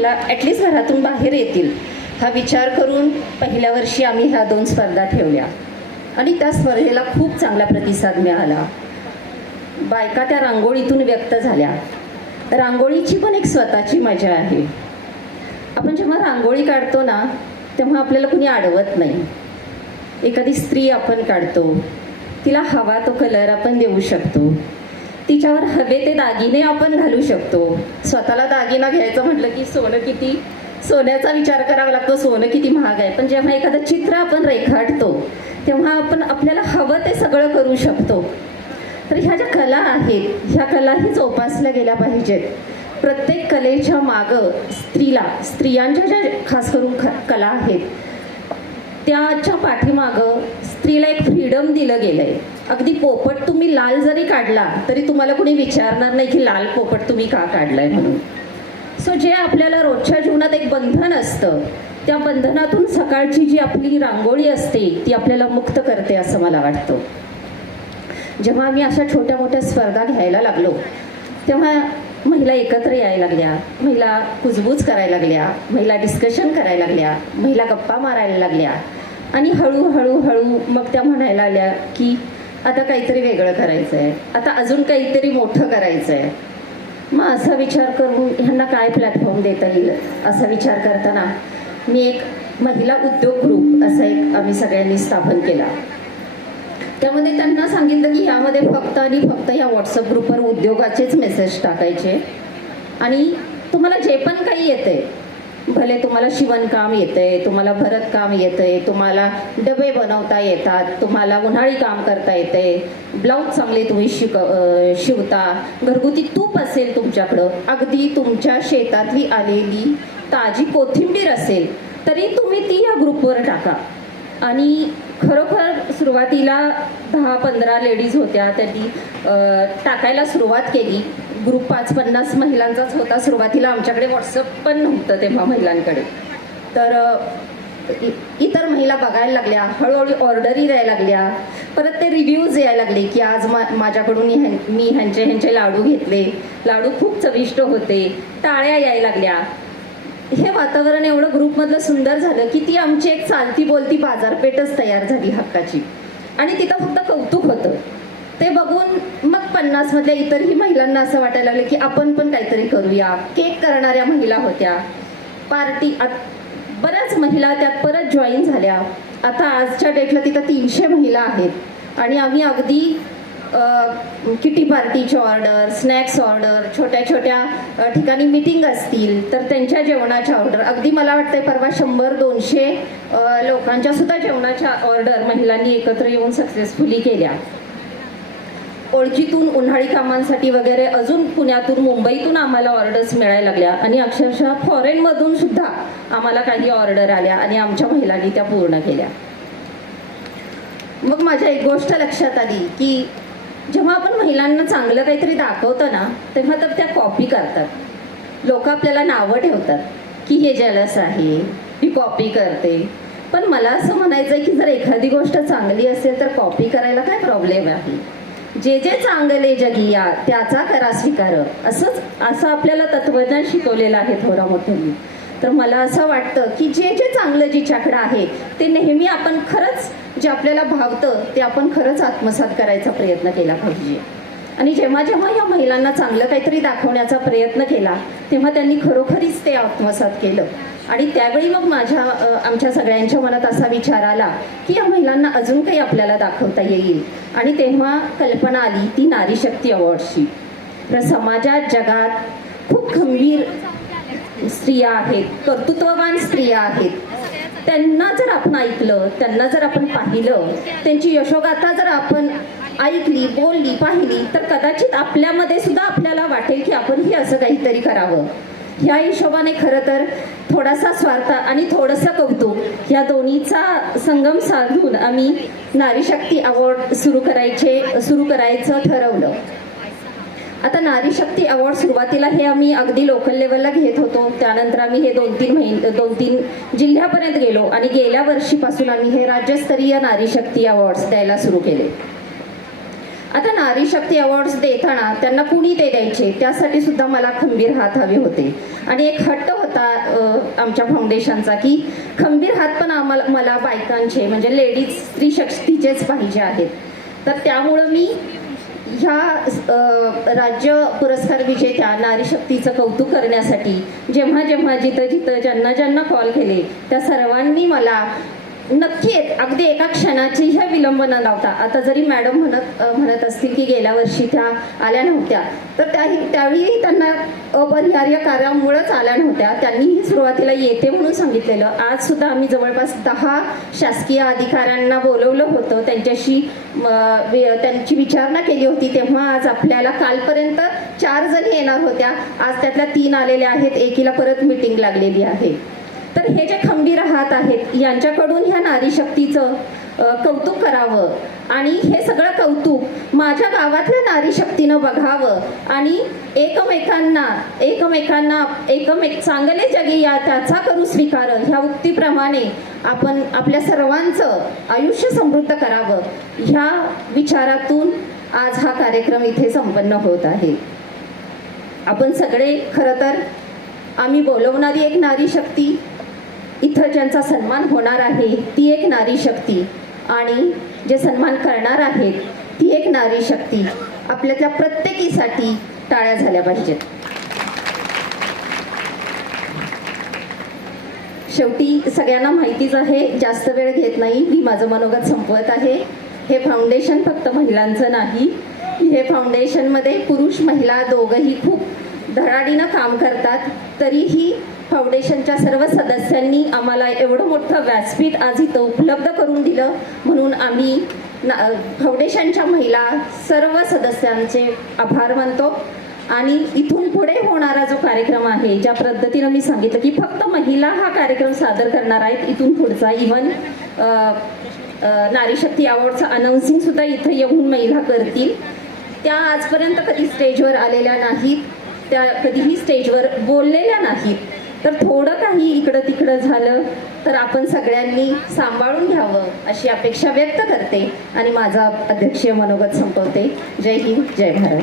तिला ॲटलिस्ट घरातून बाहेर येतील हा विचार करून पहिल्या वर्षी आम्ही ह्या 2 स्पर्धा ठेवल्या आणि त्या स्पर्धेला खूप चांगला प्रतिसाद मिळाला. बायका त्या रांगोळीतून व्यक्त झाल्या. रांगोळीची पण एक स्वतःची मजा आहे. आपण जेव्हा रांगोळी काढतो ना तेव्हा आपल्याला कुणी अडवत नाही. एखादी स्त्री आपण काढतो, तिला हवा तो कलर आपण देऊ शकतो, तिच्यावर हवे ते दागिने आपण घालू शकतो. स्वतःला दागिना घ्यायचं म्हटलं की सोन्याचा विचार करावा लागतो, सोनं किती महाग आहे. पण जेव्हा एखादं चित्र आपण रेखाटतो तेव्हा आपण आपल्याला हवं ते सगळं करू शकतो. तर ह्या ज्या कला आहेत ह्या कलाही जोपासल्या गेल्या पाहिजेत. प्रत्येक कलेच्या मागं स्त्रियांच्या ज्या खास करून कला आहेत त्याच्या पाठीमागं स्त्रीला एक फ्रीडम दिलं गेलं आहे. अगदी पोपट तुम्ही लाल जरी काढला तरी तुम्हाला कोणी विचारणार नाही की लाल पोपट तुम्ही का काढलाय म्हणून. सो जे आपल्याला रोजच्या जीवनात एक बंधन असतं त्या बंधनातून सकाळची जी आपली रांगोळी असते ती आपल्याला मुक्त करते असं मला वाटतं. जेव्हा आम्ही अशा छोट्या मोठ्या स्पर्धा घ्यायला लागलो तेव्हा महिला एकत्र यायला लागल्या, महिला कुजबूज करायला लागल्या, महिला डिस्कशन करायला लागल्या, महिला गप्पा मारायला लागल्या आणि हळूहळू मग त्या म्हणायला लागल्या की आता काहीतरी वेगळं करायचं आहे, आता अजून काहीतरी मोठं करायचं आहे. मग असा विचार करून ह्यांना काय प्लॅटफॉर्म देता येईल असा विचार करताना मी एक महिला उद्योग ग्रुप असा एक आम्ही सगळ्यांनी स्थापन केला. त्यामध्ये त्यांना सांगितलं की यामध्ये फक्त आणि फक्त या व्हॉट्सअप ग्रुपवर उद्योगाचेच मेसेज टाकायचे आणि तुम्हाला जे पण काही येतंय, भले तुम्हाला शिवणकाम येतंय, तुम्हाला भरतकाम येतंय, तुम्हाला डबे बनवता येतात, तुम्हाला उन्हाळी काम करता येतंय, ब्लाऊज चांगले तुम्ही शिवता, घरगुती तूप असेल तुमच्याकडं, अगदी तुमच्या शेतातली आलेली ताजी कोथिंबीर असेल तरी तुम्ही ती या ग्रुपवर टाका. आणि खरोखर सुरुवातीला 10-15 लेडीज होत्या, त्यांनी टाकायला सुरुवात केली. ग्रुप 5-50 महिलांचाच होता सुरुवातीला. आमच्याकडे व्हॉट्सअप पण नव्हतं तेव्हा महिलांकडे. तर इतर महिला बघायला लागल्या, हळूहळू ऑर्डरही द्यायला लागल्या, परत ते रिव्ह्यूज यायला लागले की आज माझ्याकडून मी ह्यांचे लाडू घेतले, लाडू खूप चविष्ट होते, टाळ्या यायला लागल्या. हे वातावरण एवढं ग्रुपमधलं सुंदर झालं की ती आमची एक चालती बोलती बाजारपेठच तयार झाली हक्काची. आणि तिथं फक्त कौतुक होतं. ते बघून मग 50 मधल्या इतरही महिलांना असं वाटायला लागलं की आपण पण काहीतरी करूया. केक करणाऱ्या महिला होत्या, पार्टी, बऱ्याच महिला त्यात परत जॉईन झाल्या. आता आजच्या डेटला तिथं 300 महिला आहेत आणि आम्ही अगदी किटी पार्टीची ऑर्डर, स्नॅक्स ऑर्डर, छोट्या छोट्या ठिकाणी मीटिंग असतील तर त्यांच्या जेवणाच्या ऑर्डर, अगदी मला वाटतंय परवा 100-200 लोकांच्या सुद्धा जेवणाच्या ऑर्डर महिलांनी एकत्र येऊन सक्सेसफुली केल्या. ओळखीतून उन्हाळी कामांसाठी वगैरे अजून पुण्यातून मुंबईतून आम्हाला ऑर्डर्स मिळायला लागल्या आणि अक्षरशः फॉरेनमधून सुद्धा आम्हाला काही ऑर्डर आल्या आणि आमच्या महिलांनी त्या पूर्ण केल्या. मग माझ्या एक गोष्ट लक्षात आली की जेव्हा आपण महिलांना चांगलं काहीतरी दाखवतो ना तेव्हा तर त्या कॉपी करतात. लोक आपल्याला नावं ठेवतात की हे जेलस आहे, ही कॉपी करते. पण मला असं म्हणायचं आहे की जर एखादी गोष्ट चांगली असेल तर कॉपी करायला काय प्रॉब्लेम आहे. जे जे चांगले जगिया त्याचा करा स्वीकार, असं आपल्याला तत्वज्ञान शिकवलेलं आहे थोडा मोठ्यांनी. तर मला असं वाटतं की जे जे चांगलं जिच्याकडं आहे ते नेहमी आपण खरंच जे आपल्याला भावतं ते आपण खरंच आत्मसात करायचा प्रयत्न केला पाहिजे. आणि जेव्हा जेव्हा या महिलांना चांगलं काहीतरी दाखवण्याचा प्रयत्न केला तेव्हा त्यांनी खरोखरीच ते आत्मसात केलं. आणि त्यावेळी मग आमच्या सगळ्यांच्या मनात असा विचार आला की या महिलांना अजून काही आपल्याला दाखवता येईल. आणि तेव्हा कल्पना आली ती नारी शक्ती अवॉर्ड्सची. तर समाजात जगात खूप खंबीर स्त्रिया आहेत, कर्तृत्ववान स्त्रिया आहेत. त्यांना जर आपण ऐकलं, त्यांना जर आपण पाहिलं, त्यांची यशोगाथा जर आपण ऐकली, बोलली, पाहिली तर कदाचित आपल्यामध्ये सुद्धा आपल्याला वाटेल की आपणही असं काहीतरी करावं. ह्या हिशोबाने खरं तर थोडासा स्वार्थ आणि थोडंसं कौतुक या दोन्हीचा संगम साधून आम्ही नारी शक्ती अवॉर्ड सुरू करायचं ठरवलं. आता नारी शक्ती अवॉर्ड सुरुवातीला हे आम्ही अगदी लोकल लेवलला घेत होतो. त्यानंतर आम्ही हे 2-3 जिल्ह्यापर्यंत गेलो आणि गेल्या वर्षीपासून आम्ही हे राज्यस्तरीय नारी शक्ती अवॉर्ड्स द्यायला सुरू केले. आता नारी शक्ती अवॉर्ड्स देताना त्यांना कुणी ते द्यायचे, त्यासाठी सुद्धा मला खंबीर हात हवे होते. आणि एक हट्ट होता आमच्या फाउंडेशनचा की खंबीर हात पण मला बायकांचे म्हणजे लेडीज स्त्री शक्तीचेच पाहिजे आहेत. तर त्यामुळं मी ह्या राज्य पुरस्कार विजेत्या नारी शक्तीचं कौतुक करण्यासाठी जेव्हा जिथं ज्यांना कॉल केले त्या सर्वांनी मला नक्की अगदी एका क्षणाचीही विलंब न लावता, आता जरी मॅडम म्हणत असतील की गेल्या वर्षी त्या आल्या नव्हत्या, तर त्यावेळी त्यांना अपरिहार्य कार्यामुळेच आल्या नव्हत्या. त्यांनीही सुरुवातीला येते म्हणून सांगितलेलं. आज सुद्धा आम्ही जवळपास 10 शासकीय अधिकाऱ्यांना बोलवलं होतं, त्यांची विचारणा केली होती. तेव्हा आज आपल्याला कालपर्यंत 4 जणी येणार होत्या, आज त्यातल्या 3 आलेल्या आहेत, एकीला परत मीटिंग लागलेली आहे. तर हे जे खंबीर हात आहेत यांच्याकडून ह्या नारी शक्तीचं कौतुक करावं आणि हे सगळं कौतुक माझ्या गावातल्या नारी शक्तीनं बघावं आणि एकमेकांना चांगले जगी या त्याचा करू स्वीकार ह्या उक्तीप्रमाणे आपण आपल्या सर्वांचं आयुष्य समृद्ध करावं ह्या विचारातून आज हा कार्यक्रम इथे संपन्न होत आहे. आपण सगळे खरं तर आम्ही बोलवणारी एक नारी शक्ती, इथं ज्यांचा सन्मान होणार आहे ती एक नारी शक्ती आणि जे सन्मान करणार आहेत ती एक नारी शक्ती. आपल्यातल्या प्रत्येकीसाठी टाळ्या झाल्या पाहिजेत. शेवटी सगळ्यांना माहितीच आहे, जास्त वेळ घेत नाही, मी माझं मनोगत संपवत आहे. हे फाउंडेशन फक्त महिलांचं नाही, हे फाउंडेशनमध्ये पुरुष महिला दोघंही खूप धडाडीनं काम करतात. तरीही फाउंडेशनच्या सर्व सदस्यांनी आम्हाला एवढं मोठं व्यासपीठ आज इथं उपलब्ध करून दिलं, म्हणून आम्ही फाउंडेशनच्या महिला सर्व सदस्यांचे आभार मानतो. आणि इथून पुढे होणारा जो कार्यक्रम आहे, ज्या पद्धतीनं मी सांगितलं की फक्त महिला हा कार्यक्रम सादर करणार आहेत, इथून पुढचा इव्हन नारी शक्ती अवॉर्डचं अनाउन्सिंग सुद्धा इथं येऊन महिला करतील. त्या आजपर्यंत कधी स्टेजवर आलेल्या नाहीत, त्या कधीही स्टेजवर बोललेल्या नाहीत. तर थोडं काही इकडं तिकडं झालं तर आपण सगळ्यांनी सांभाळून घ्यावं अशी अपेक्षा व्यक्त करते आणि माझा अध्यक्षीय मनोगत संपवते. जय हिंद, जय भारत.